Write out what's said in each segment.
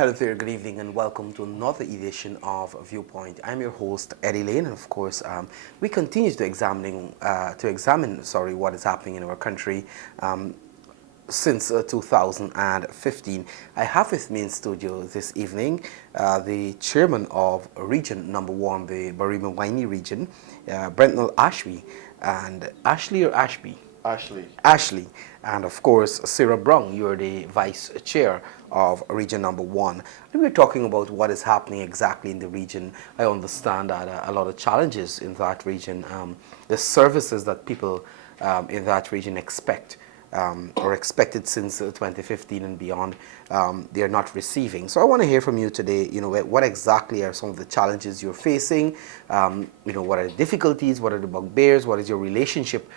Hello there, good evening, and welcome to another edition of Viewpoint. I'm your host, Eddie Lane, and of course, we continue to examine what is happening in our country since 2015. I have with me in studio this evening the chairman of Region Number One, the Barima Waini region, Brentnell Ashby, and Ashley or Ashby? Ashley. Ashley, and of course Sarah Brown, you're the vice chair of region number one. And we're talking about what is happening exactly in the region. I understand that a lot of challenges in that region, the services that people in that region expect or expected since 2015 and beyond, they are not receiving. So I want to hear from you today, what exactly are some of the challenges you're facing, what are the difficulties, what are the bugbears, what is your relationship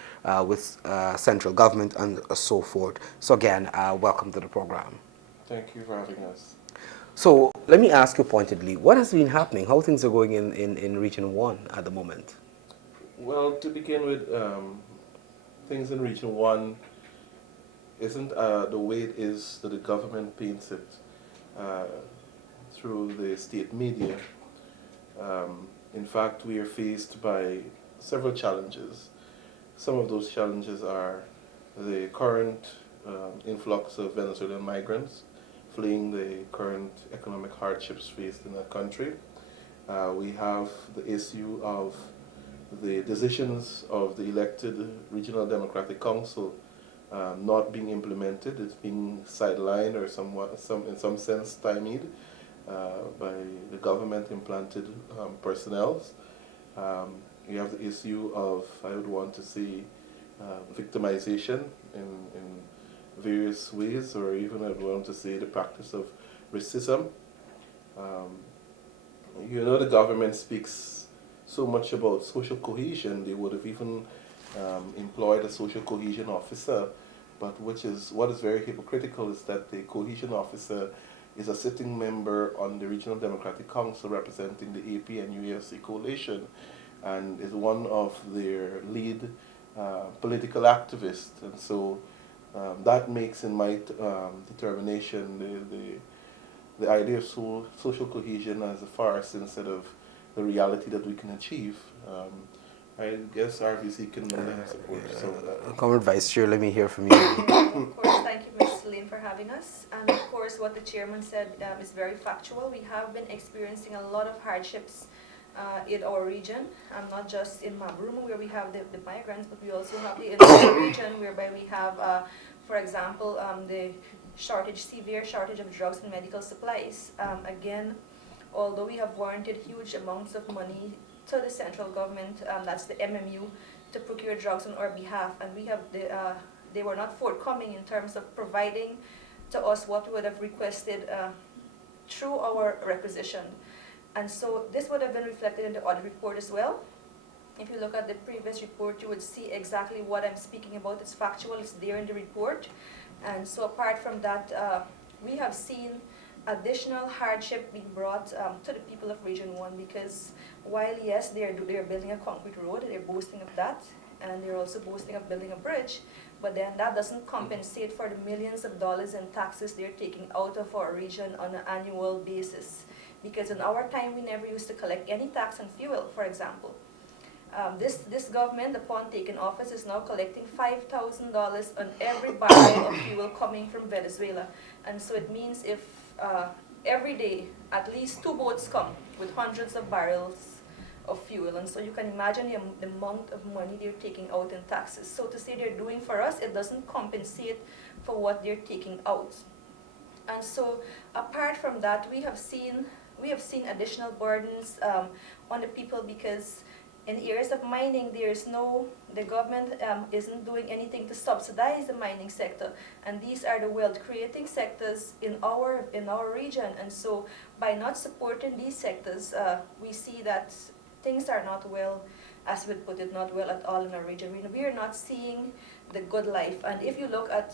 with central government and so forth. So again, welcome to the program. Thank you for having us. So let me ask you pointedly, what has been happening? How things are going in Region 1 at the moment? Well, to begin with, things in Region 1 isn't the way it is that the government paints it through the state media. In fact, we are faced by several challenges. Some of those challenges are the current influx of Venezuelan migrants fleeing the current economic hardships faced in that country. We have the issue of the decisions of the elected Regional Democratic Council not being implemented. It's being sidelined or in some sense stymied by the government implanted personnel. You have the issue of, I would want to see, victimization in various ways, or even I'd want to say the practice of racism. The government speaks so much about social cohesion. They would have even employed a social cohesion officer, but what is very hypocritical is that the cohesion officer is a sitting member on the Regional Democratic Council representing the APNU+AFC coalition and is one of their lead political activists. And so that makes, in my determination, the idea of social cohesion as a farce instead of the reality that we can achieve. I guess RVC can support. Comrade Vice Chair, let me hear from you. Of course, thank you, Ms. Lynn, for having us. And of course, what the chairman said is very factual. We have been experiencing a lot of hardships in our region, not just in Mabroom where we have the migrants, but we also have the entire region whereby we have, for example, the severe shortage of drugs and medical supplies. Again, although we have warranted huge amounts of money to the central government, that's the MMU, to procure drugs on our behalf, and we have they were not forthcoming in terms of providing to us what we would have requested through our requisition. And so this would have been reflected in the audit report as well. If you look at the previous report, you would see exactly what I'm speaking about. It's factual, it's there in the report. And so apart from that, we have seen additional hardship being brought to the people of Region 1 because while, yes, they're building a concrete road, they're boasting of that, and they're also boasting of building a bridge, but then that doesn't compensate for the millions of dollars in taxes they're taking out of our region on an annual basis. Because in our time, we never used to collect any tax on fuel, for example. This government, upon taking office, is now collecting $5,000 on every barrel of fuel coming from Venezuela. And so it means if every day at least 2 boats come with hundreds of barrels of fuel, and so you can imagine the amount of money they're taking out in taxes. So to say they're doing for us, it doesn't compensate for what they're taking out. And so apart from that, we have seen additional burdens on the people because in areas of mining, the government isn't doing anything to subsidize the mining sector, and these are the wealth-creating sectors in our region. And so, by not supporting these sectors, we see that things are not well, as we put it, not well at all in our region. We are not seeing the good life. And if you look at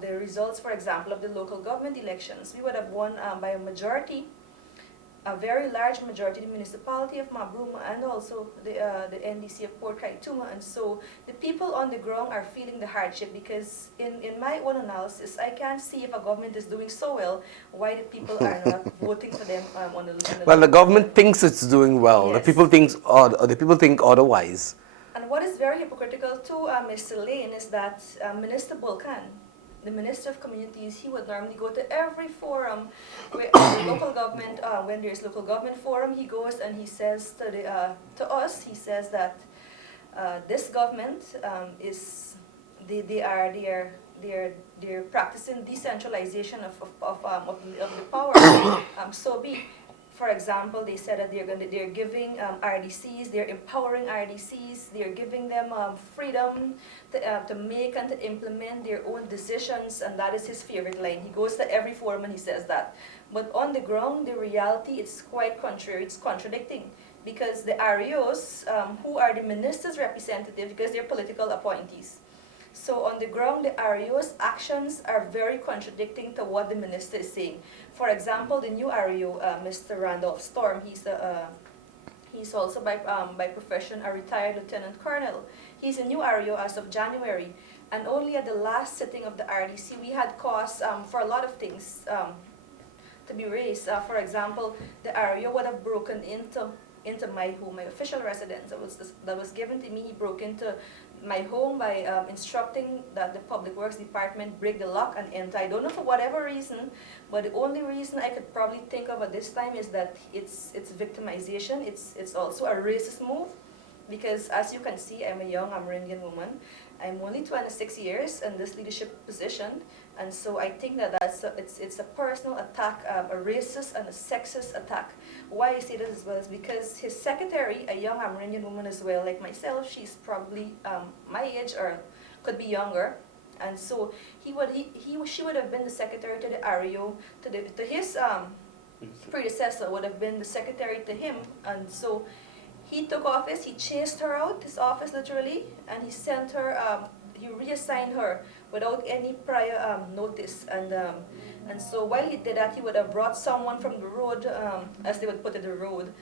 the results, for example, of the local government elections, we would have won by a majority a very large majority of the municipality of Mabruma and also the NDC of Port Kaituma. And so the people on the ground are feeling the hardship because in my own analysis, I can't see if a government is doing so well, why the people are not voting for them on the Well, the government thinks it's doing well. Yes. The people think otherwise. And what is very hypocritical to Mr. Lane is that Minister Bulkan, the Minister of Communities, he would normally go to every forum where the local government, when there's local government forum, he goes and he says to us, he says that this government they're practicing decentralization of the power. So be. For example, they said that they're giving RDCs, they're empowering RDCs, they're giving them freedom to make and to implement their own decisions, and that is his favorite line. He goes to every forum and he says that. But on the ground, the reality is quite contrary, it's contradicting. Because the REOs, who are the minister's representative, because they're political appointees. So on the ground, the REO's actions are very contradicting to what the minister is saying. For example, the new REO, Mr. Randolph Storm, he's also by profession a retired lieutenant colonel. He's a new REO as of January, and only at the last sitting of the RDC, we had cause for a lot of things to be raised. For example, the REO would have broken into my home, my official residence that was given to me. He broke into my home by instructing that the Public Works Department break the lock and enter. I don't know for whatever reason, but the only reason I could probably think of at this time is that it's victimization. It's also a racist move, because as you can see, I'm a young Amerindian woman. I'm only 26 years in this leadership position, and so I think that it's a personal attack, a racist and a sexist attack. Why I say this as well is because his secretary, a young Amerindian woman as well, like myself, she's probably my age or could be younger, and so she would have been the secretary to the REO, to his predecessor would have been the secretary to him, and so he took office, he chased her out his office literally, and he sent her, he reassigned her without any prior notice. And so while he did that, he would have brought someone from the road, as they would put it, the road,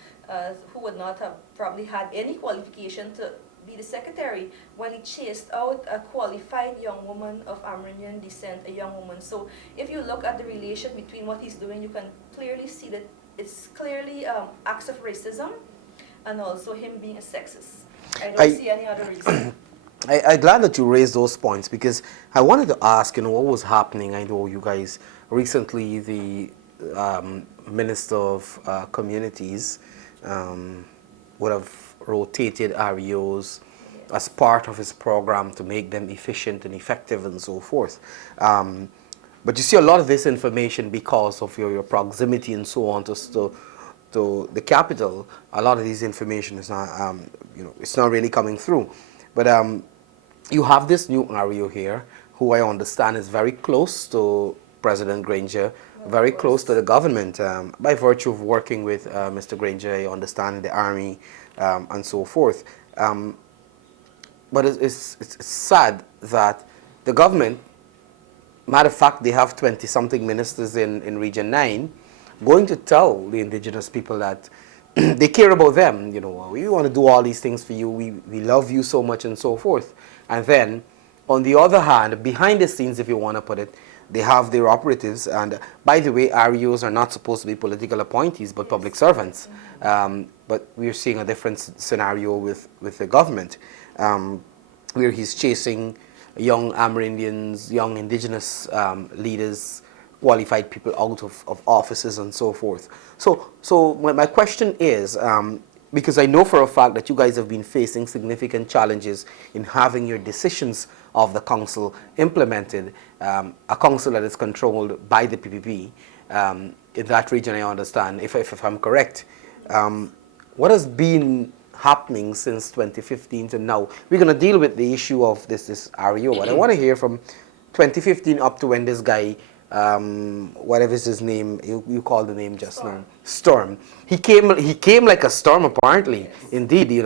who would not have probably had any qualification to be the secretary, while he chased out a qualified young woman of Amerindian descent, a young woman. So if you look at the relation between what he's doing, you can clearly see that it's clearly acts of racism, and also him being a sexist. I don't see any other reason. I'm glad that you raised those points, because I wanted to ask, what was happening. I know you guys recently, the Minister of Communities would have rotated REOs as part of his program to make them efficient and effective and so forth. But you see a lot of this information, because of your proximity and so on to the capital, a lot of this information is not, it's not really coming through. But you have this new REO here, who I understand is very close to President Granger, very close to the government, by virtue of working with Mr. Granger, I understand, the army, and so forth. But it's sad that the government, matter of fact, they have 20-something ministers in Region 9, going to tell the indigenous people that they care about them, we want to do all these things for you, we love you so much and so forth. And then, on the other hand, behind the scenes, if you want to put it, they have their operatives. And by the way, REOs are not supposed to be political appointees, but public servants. But we're seeing a different scenario with the government, where he's chasing young Amerindians, young indigenous leaders, qualified people out of offices and so forth. So my question is, because I know for a fact that you guys have been facing significant challenges in having your decisions of the council implemented, a council that is controlled by the PPP, in that region, I understand, if I'm correct. What has been happening since 2015 to now? We're going to deal with the issue of this REO, but I want to hear from 2015 up to when this guy, whatever is his name, you called the name just now, Storm. He came like a storm, apparently. Yes. Indeed,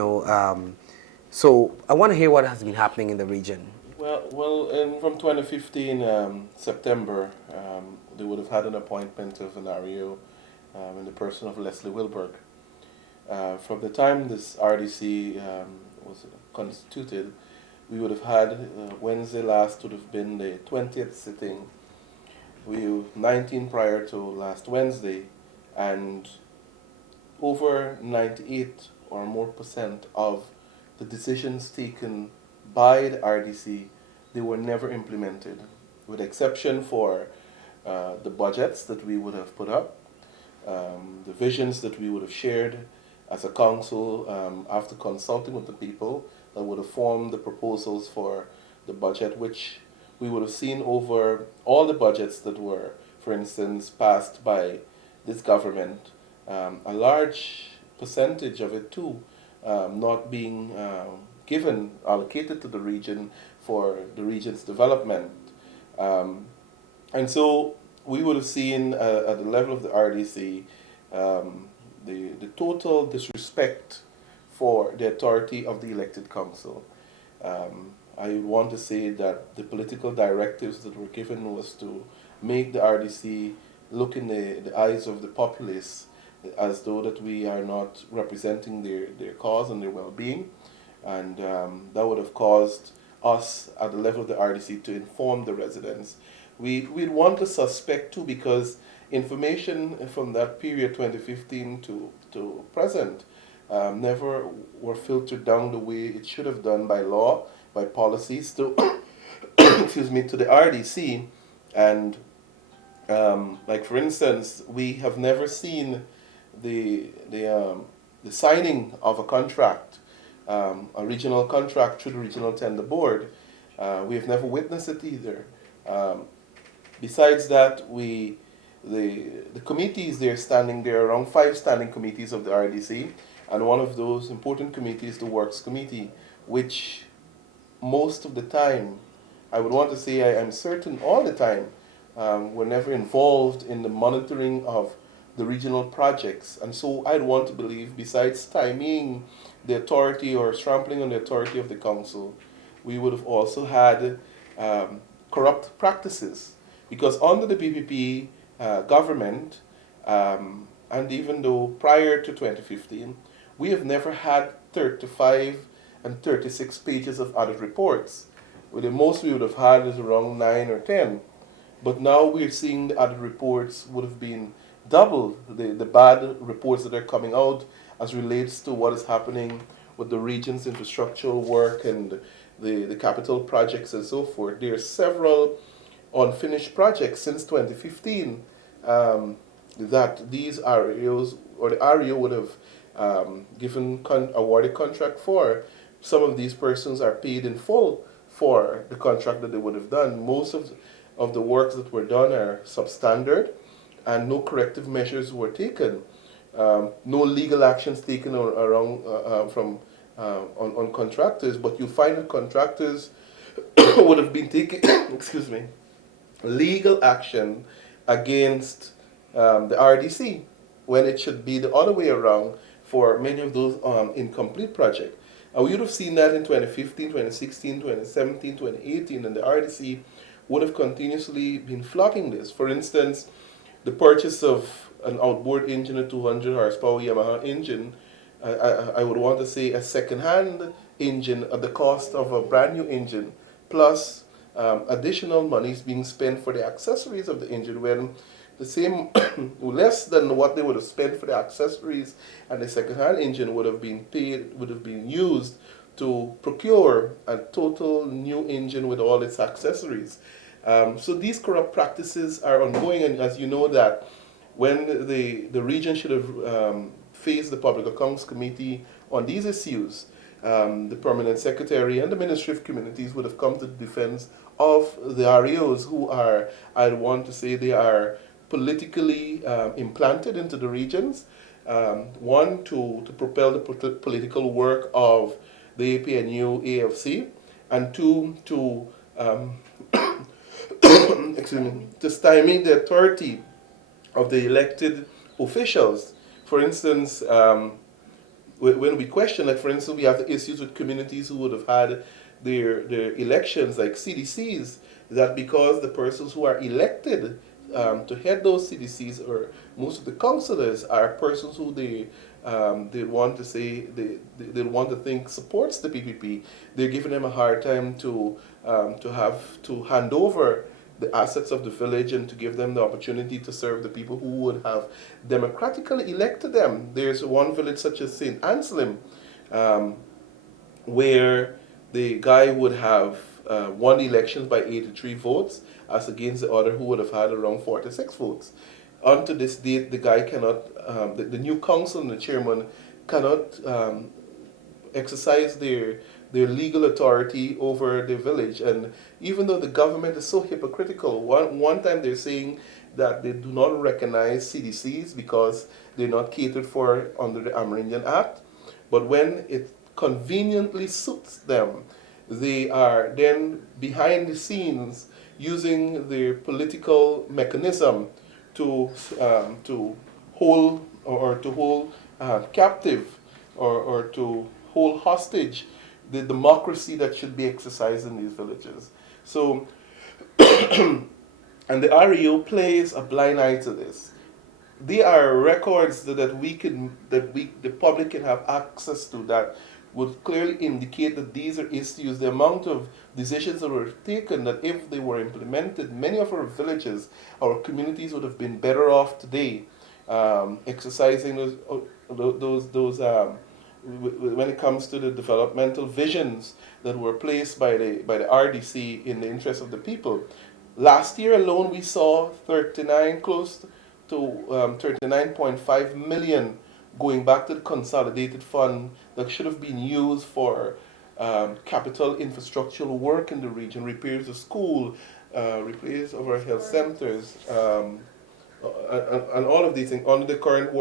so I want to hear what has been happening in the region. Well, from 2015 September, they would have had an appointment of an REO in the person of Leslie Wilberg. From the time this RDC was constituted, we would have had, Wednesday last would have been the 20th sitting. We were 19 prior to last Wednesday, and over 98 or more % of the decisions taken by the RDC, they were never implemented, with exception for the budgets that we would have put up, the visions that we would have shared as a council after consulting with the people that would have formed the proposals for the budget, which we would have seen over all the budgets that were, for instance, passed by this government. A large percentage of it too not being allocated to the region for the region's development. And so we would have seen at the level of the RDC the total disrespect for the authority of the elected council. I want to say that the political directives that were given was to make the RDC look in the eyes of the populace as though that we are not representing their cause and their well-being. And that would have caused us at the level of the RDC to inform the residents. We'd want to suspect too, because information from that period, 2015 to present, never were filtered down the way it should have done by law, by policies to, excuse me, to the RDC. And like for instance, we have never seen the signing of a contract, a regional contract through the regional tender board. We have never witnessed it either. Besides that, the committees there are around 5 standing committees of the RDC, and one of those important committees, the Works Committee, which most of the time, I would want to say I'm certain all the time, were never involved in the monitoring of the regional projects. And so I'd want to believe, besides stymieing the authority or trampling on the authority of the council, we would have also had corrupt practices. Because under the BPP government, and even though prior to 2015, we have never had 35 and 36 pages of audit reports. Well, the most we would have had is around 9 or 10. But now we're seeing the audit reports would have been double the bad reports that are coming out as relates to what is happening with the region's infrastructural work and the capital projects and so forth. There are several unfinished projects since 2015 that these REOs, or the REO would have awarded contract for. Some of these persons are paid in full for the contract that they would have done. Most of the works that were done are substandard, and no corrective measures were taken. No legal actions taken on contractors, but you find that contractors would have been taking excuse me, legal action against the RDC, when it should be the other way around for many of those incomplete projects. And we would have seen that in 2015, 2016, 2017, 2018, and the RDC would have continuously been flogging this. For instance, the purchase of an outboard engine, a 200 horsepower Yamaha engine, I would want to say a second-hand engine at the cost of a brand new engine, plus additional monies being spent for the accessories of the engine, when the same, less than what they would have spent for the accessories and the second-hand engine would have been paid, would have been used to procure a total new engine with all its accessories. So these corrupt practices are ongoing, and as you know that when the region should have faced the Public Accounts Committee on these issues, the Permanent Secretary and the Ministry of Communities would have come to the defense of the REOs, who are, I want to say, they are politically implanted into the regions. One, to propel the political work of the APNU+AFC, and two, to excuse me, to stymie the authority of the elected officials. For instance, when we question, like for instance, we have the issues with communities who would have had their elections, like CDCs, that because the persons who are elected to head those CDCs, or most of the councillors are persons who they want to say they want to think supports the PPP. They're giving them a hard time to have to hand over the assets of the village and to give them the opportunity to serve the people who would have democratically elected them. There's one village such as St. Anselm, where the guy would have won the elections by 83 votes, as against the other who would have had around 46 votes. On to this date, the guy cannot, the new council and the chairman cannot exercise their legal authority over the village. And even though the government is so hypocritical, one time they're saying that they do not recognize CDCs because they're not catered for under the Amerindian Act, but when it conveniently suits them, they are then behind the scenes using their political mechanism to hold or to hold captive or to hold hostage the democracy that should be exercised in these villages. So, and the REO plays a blind eye to this. They are records that the public can have access to, that would clearly indicate that these are issues, the amount of decisions that were taken, that if they were implemented, many of our villages, our communities would have been better off today, exercising those when it comes to the developmental visions that were placed by the RDC in the interest of the people. Last year alone, we saw close to 39.5 million going back to the consolidated fund that should have been used for capital infrastructural work in the region, repairs of school, repairs of our health centers, and all of these things under the current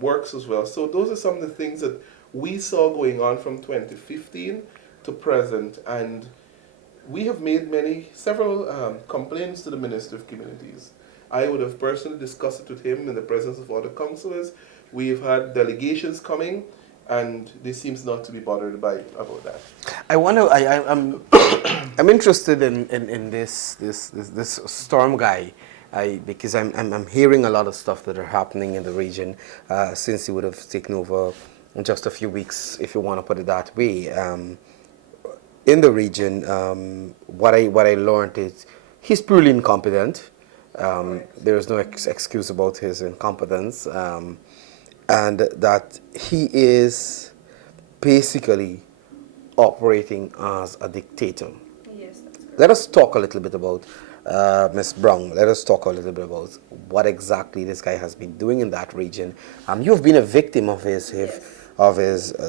works as well. So those are some of the things that we saw going on from 2015 to present, and we have made several complaints to the Minister of Communities. I would have personally discussed it with him in the presence of other councillors. We've had delegations coming, and they seems not to be bothered about that. I wonder. I'm interested in this storm guy, because I'm hearing a lot of stuff that are happening in the region since he would have taken over in just a few weeks, if you want to put it that way. In the region, what I learned is he's purely incompetent. There is no excuse about his incompetence, and that he is basically operating as a dictator. Yes, that's correct. Let us talk a little bit about Ms. Brown. Let us talk a little bit about what exactly this guy has been doing in that region. You've been a victim of his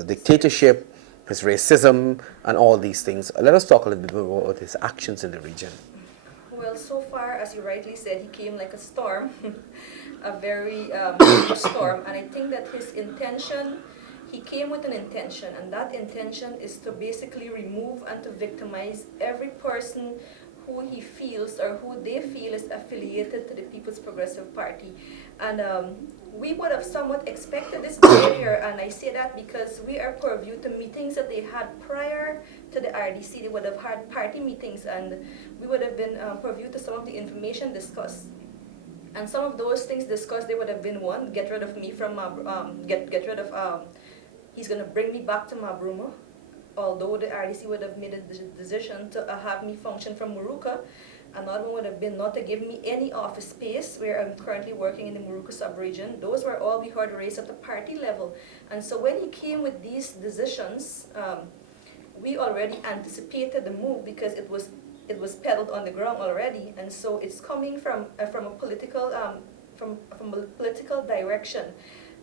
dictatorship, his racism, and all these things. Let us talk a little bit about his actions in the region. Well, so far, as you rightly said, he came like a storm, a very huge storm. And I think that he came with an intention, and that intention is to basically remove and to victimize every person who he feels or who they feel is affiliated to the People's Progressive Party. And we would have somewhat expected this behavior, and I say that because we are purview to meetings that they had prior to the RDC. They would have had party meetings, and we would have been purview to some of the information discussed. And some of those things discussed, they would have been, one, get rid of me from, he's going to bring me back to Mabruma, although the RDC would have made a decision to have me function from Muruka. Another one would have been not to give me any office space where I'm currently working in the Muruka sub-region. Those were all we heard raised at the party level. And so when he came with these decisions, we already anticipated the move because it was peddled on the ground already. And so it's coming from a political direction.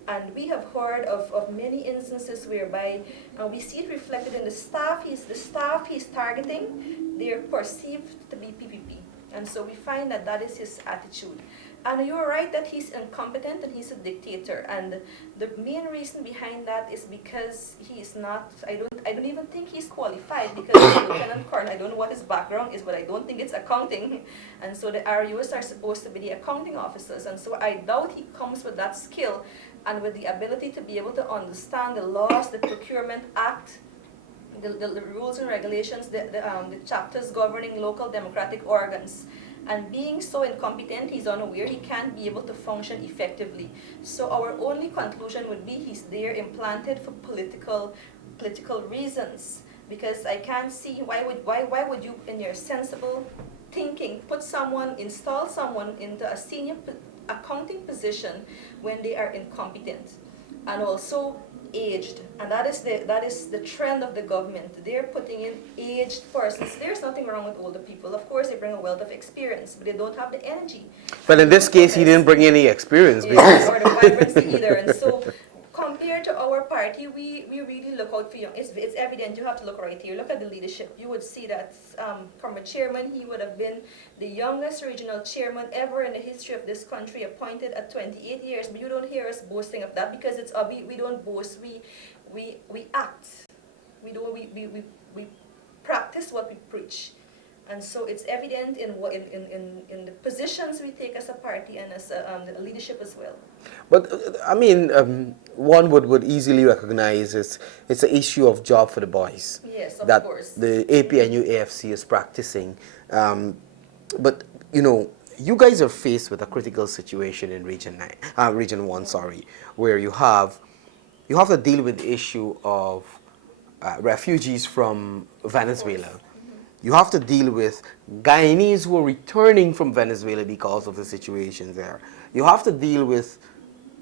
And we have heard of many instances whereby we see it reflected in the staff he's targeting. They're perceived to be PPP. And so we find that is his attitude. And you're right that he's incompetent and he's a dictator. And the main reason behind that is because he is not, I don't even think he's qualified, because he's a lieutenant colonel. I don't know what his background is, but I don't think it's accounting. And so the RUs are supposed to be the accounting officers. And so I doubt he comes with that skill and with the ability to be able to understand the laws, the Procurement Act, the rules and regulations, the chapters governing local democratic organs. And being so incompetent, he's unaware, he can't be able to function effectively. So our only conclusion would be he's there implanted for political reasons. Because I can't see why would you, in your sensible thinking, install someone into a senior accounting position when they are incompetent and also aged. And that is the trend of the government. They're putting in aged persons. There's nothing wrong with older people. Of course, they bring a wealth of experience, but they don't have the energy. But in this case, he didn't bring any experience. Yeah, or the vibrancy either. And so compared to our party, we really look out for young. It's evident. You have to look right here. Look at the leadership. You would see that from a chairman, he would have been the youngest regional chairman ever in the history of this country, appointed at 28 years. But you don't hear us boasting of that because it's we don't boast. We act. We practice what we preach. And so it's evident in the positions we take as a party and as the leadership as well. But I mean, one would easily recognize it's an issue of job for the boys. Yes, of that course. The APNU+AFC is practicing. But you know, you guys are faced with a critical situation in Region 1, sorry, where you have to deal with the issue of refugees from Venezuela. You have to deal with Guyanese who are returning from Venezuela because of the situation there. You have to deal with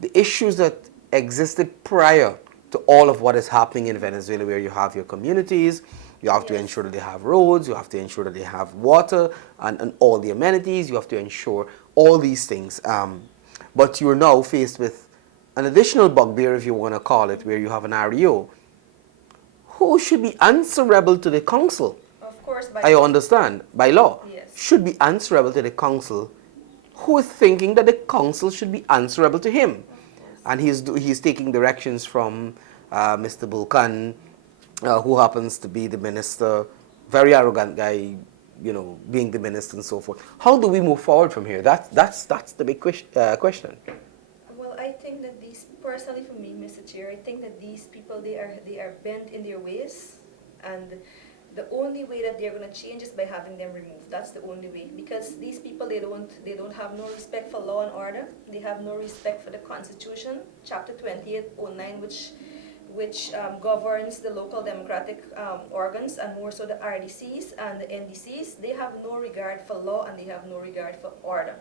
the issues that existed prior to all of what is happening in Venezuela, where you have your communities, you have to ensure that they have roads, you have to ensure that they have water and all the amenities, you have to ensure all these things. But you are now faced with an additional bugbear, if you want to call it, where you have an REO who should be answerable to the council. Of course, I understand, by law, yes. should be answerable to the council, who is thinking that the council should be answerable to him. And he's taking directions from Mr. Bulkan, who happens to be the minister, very arrogant guy, you know, being the minister and so forth. How do we move forward from here? That's the big question. Well, I think that personally for me, Mr. Chair, I think that these people, they are bent in their ways, and the only way that they're going to change is by having them removed. That's the only way, because these people, they don't have no respect for law and order. They have no respect for the Constitution, Chapter 2809, which governs the local democratic organs, and more so the RDCs and the NDCs. They have no regard for law and they have no regard for order.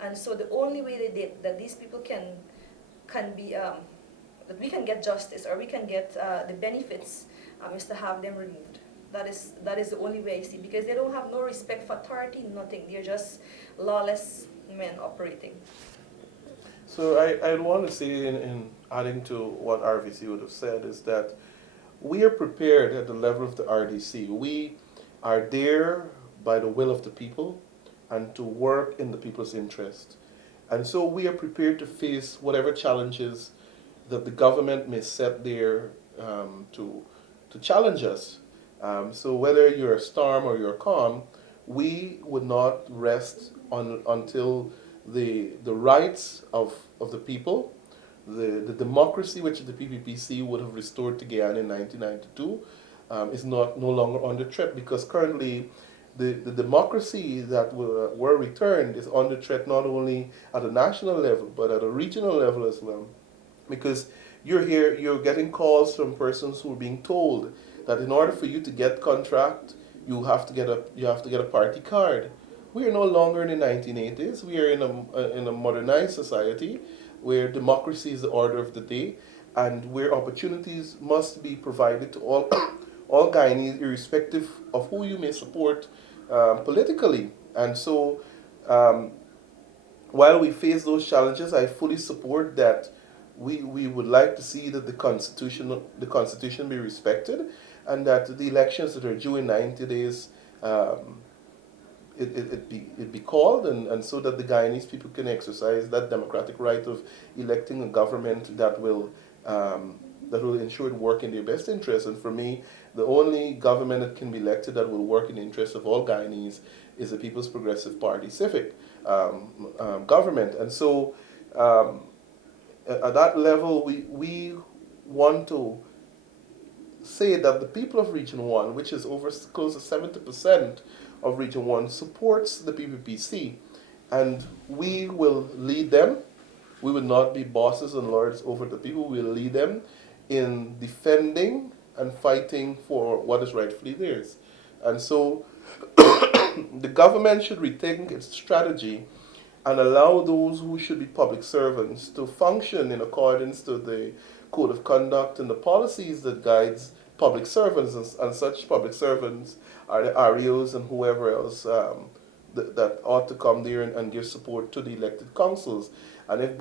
And so the only way that these people can be that we can get justice or we can get the benefits is to have them removed. That is the only way I see, because they don't have no respect for authority, nothing. They're just lawless men operating. So I want to say, in adding to what RVC would have said, is that we are prepared at the level of the RDC. We are there by the will of the people and to work in the people's interest. And so we are prepared to face whatever challenges that the government may set there to challenge us. So whether you're a storm or you're calm, we would not rest until the rights of the people, the democracy which the PPPC would have restored to Guyana in 1992 is no longer under threat, because currently the democracy that were returned is under threat not only at a national level but at a regional level as well. Because you're getting calls from persons who are being told that in order for you to get contract, you have to get a party card. We are no longer in the 1980s. We are in a modernized society where democracy is the order of the day, and where opportunities must be provided to all all Guyanese, irrespective of who you may support politically. And so, while we face those challenges, I fully support that. We would like to see that the constitution be respected, and that the elections that are due in 90 days it be called, and so that the Guyanese people can exercise that democratic right of electing a government that will ensure it work in their best interest. And for me, the only government that can be elected that will work in the interest of all Guyanese is the People's Progressive Party civic government. And so at that level, we want to say that the people of Region 1, which is over close to 70% of Region 1 supports the PPPC, and we will lead them. We will not be bosses and lords over the people. We will lead them in defending and fighting for what is rightfully theirs. And so the government should rethink its strategy and allow those who should be public servants to function in accordance to the code of conduct and the policies that guides public servants, and such public servants are the REOs and whoever else that ought to come there and give support to the elected councils. And if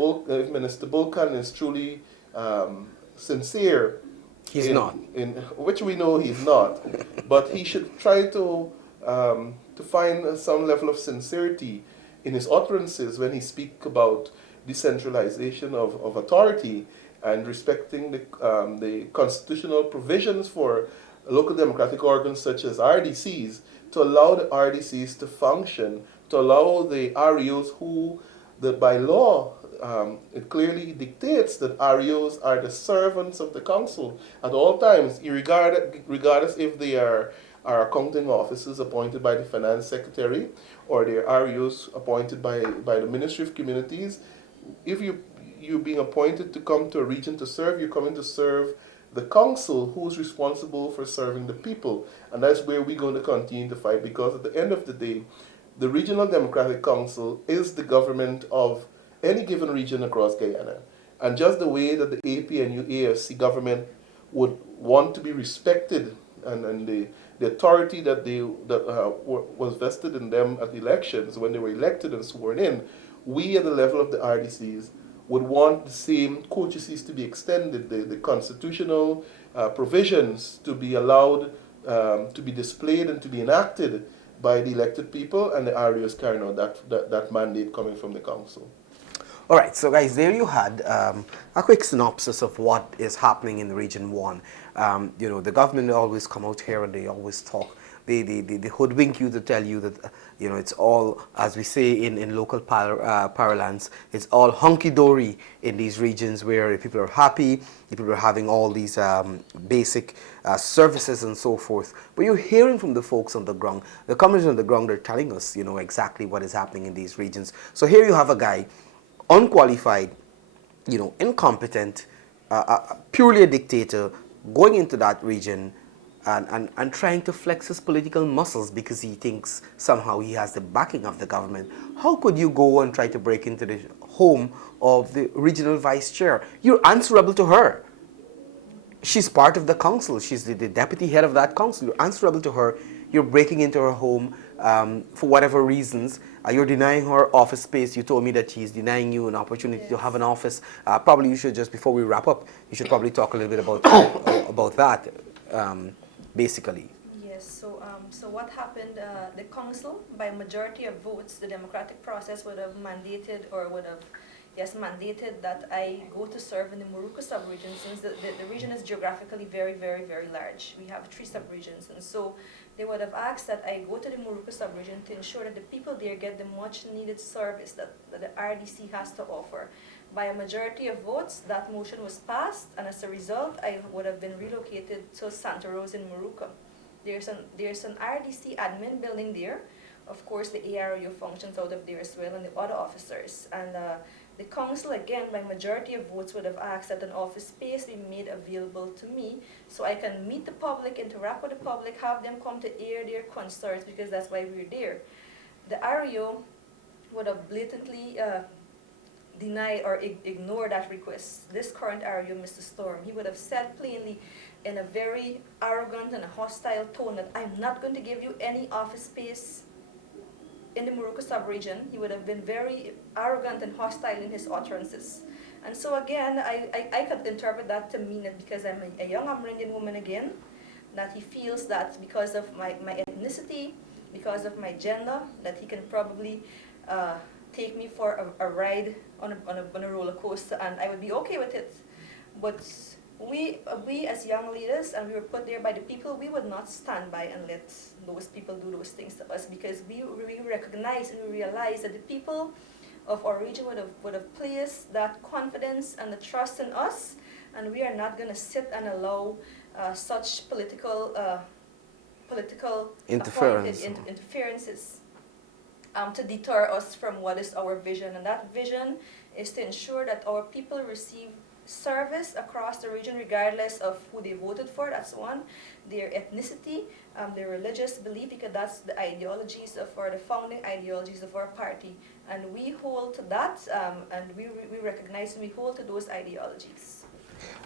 Minister Bulkan is truly sincere, He's not. In which we know he's not, but he should try to find some level of sincerity in his utterances when he speaks about decentralization of authority and respecting the constitutional provisions for local democratic organs such as RDCs, to allow the RDCs to function, to allow the REOs who, by law, it clearly dictates that REOs are the servants of the council at all times, regardless if they are accounting officers appointed by the finance secretary or they are REOs appointed by the Ministry of Communities. If you're being appointed to come to a region to serve, you're coming to serve the council, who's responsible for serving the people. And that's where we're going to continue to fight, because at the end of the day, the Regional Democratic Council is the government of any given region across Guyana. And just the way that the APNU+AFC government would want to be respected, and the authority that was vested in them at the elections when they were elected and sworn in, we at the level of the RDCs would want the same courtesies to be extended, the constitutional provisions to be allowed to be displayed and to be enacted by the elected people, and the REOs carrying out that mandate coming from the council. All right, so guys, there you had a quick synopsis of what is happening in Region 1. You know, the government always come out here and they always talk. They hoodwink you to tell you that, you know, it's all, as we say in local parlance, it's all hunky-dory in these regions where people are happy, people are having all these basic services and so forth. But you're hearing from the folks on the ground. The communities on the ground are telling us, you know, exactly what is happening in these regions. So here you have a guy, unqualified, you know, incompetent, purely a dictator, going into that region and trying to flex his political muscles because he thinks somehow he has the backing of the government. How could you go and try to break into the home of the regional vice chair? You're answerable to her. She's part of the council. She's the deputy head of that council. You're answerable to her. You're breaking into her home for whatever reasons. You're denying her office space. You told me that she's denying you an opportunity to have an office. Probably you should, just before we wrap up, you should probably talk a little bit about that, basically. Yes, so what happened, the council, by majority of votes, the democratic process would have mandated, or would have, yes, mandated that I go to serve in the Moruca sub-region, since the region is geographically very, very, very large. We have 3 sub-regions, and so they would have asked that I go to the Moruca sub-region to ensure that the people there get the much needed service that the RDC has to offer. By a majority of votes, that motion was passed, and as a result, I would have been relocated to Santa Rosa in Moruca. There's an RDC admin building there. Of course, the ARU functions out of there as well, and the other officers. And the council, again, by majority of votes, would have asked that an office space be made available to me so I can meet the public, interact with the public, have them come to air their concerns, because that's why we're there. The REO would have blatantly denied or ignored that request. This current REO, Mr. Storm, he would have said plainly in a very arrogant and a hostile tone that I'm not going to give you any office space in the Moruca sub-region. He would have been very arrogant and hostile in his utterances. And so again, I could interpret that to mean that because I'm a young Amerindian woman again, that he feels that because of my ethnicity, because of my gender, that he can probably take me for a ride on a roller coaster, and I would be okay with it. But we as young leaders, and we were put there by the people, we would not stand by and let those people do those things to us, because we recognize and we realize that the people of our region would have placed that confidence and the trust in us, and we are not going to sit and allow such political political Interference. appointed interferences to deter us from what is our vision. And that vision is to ensure that our people receive service across the region regardless of who they voted for, that's one, their ethnicity, their religious belief, because that's the ideologies of the founding ideologies of our party. And we hold to that, and we recognize and we hold to those ideologies.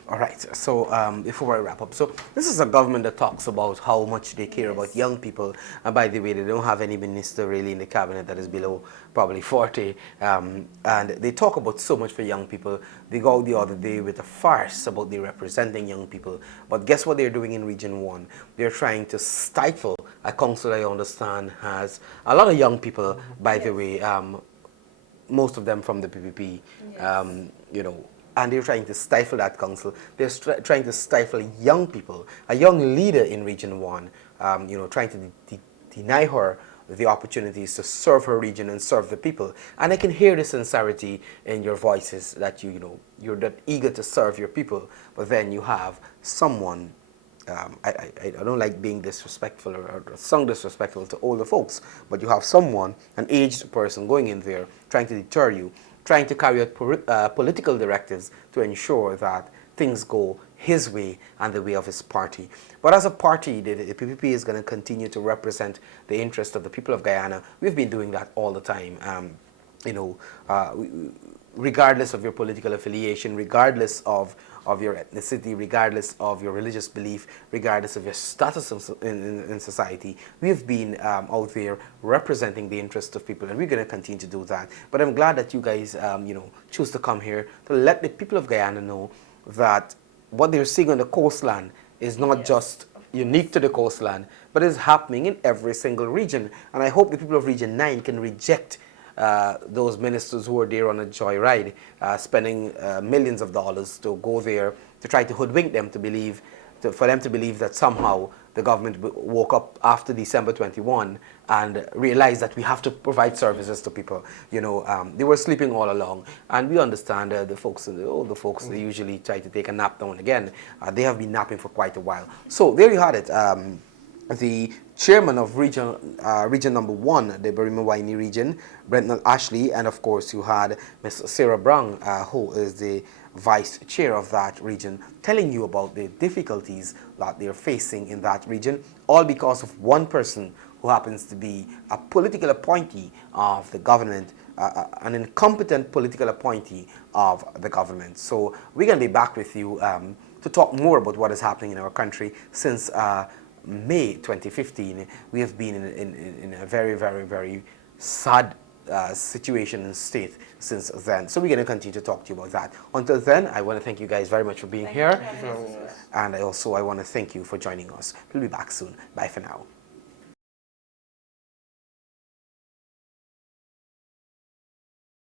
All right, so before I wrap up, so this is a government that talks about how much they care about young people. And by the way, they don't have any minister really in the cabinet that is below probably 40. And they talk about so much for young people. They go out the other day with a farce about they representing young people. But guess what they're doing in Region 1? They're trying to stifle a council I understand has a lot of young people, by the way, most of them from the PPP, you know, and they're trying to stifle that council. They're trying to stifle young people, a young leader in Region 1, you know, trying to deny her the opportunities to serve her region and serve the people. And I can hear the sincerity in your voices that you know, you're that eager to serve your people, but then you have someone, I don't like being disrespectful or sound disrespectful to older folks, but you have someone, an aged person going in there trying to deter you, trying to carry out political directives to ensure that things go his way and the way of his party. But as a party, the PPP is going to continue to represent the interest of the people of Guyana. We've been doing that all the time. You know, regardless of your political affiliation, regardless of your ethnicity, regardless of your religious belief, regardless of your status in society, we've been out there representing the interests of people, and we're going to continue to do that. But I'm glad that you guys, you know, choose to come here to let the people of Guyana know that what they're seeing on the coastline is not just unique to the coastline, but is happening in every single region. And I hope the people of Region 9 can reject those ministers who are there on a joyride, spending millions of dollars to go there to try to hoodwink them to believe, for them to believe that somehow the government woke up after December 21 and realized that we have to provide services to people. You know, they were sleeping all along, and we understand the folks, the older folks, they usually try to take a nap now and again. They have been napping for quite a while. So there you had it. The chairman of region number 1, the Berima-Waini region, Brenton Ashley, and of course you had Ms. Sarah Brown, who is the vice chair of that region, telling you about the difficulties that they're facing in that region, all because of one person who happens to be a political appointee of the government, an incompetent political appointee of the government. So we're going to be back with you to talk more about what is happening in our country. Since May 2015, we have been in a very, very, very sad situation and state since then. So we're going to continue to talk to you about that. Until then, I want to thank you guys very much for being here. And I want to thank you for joining us. We'll be back soon. Bye for now.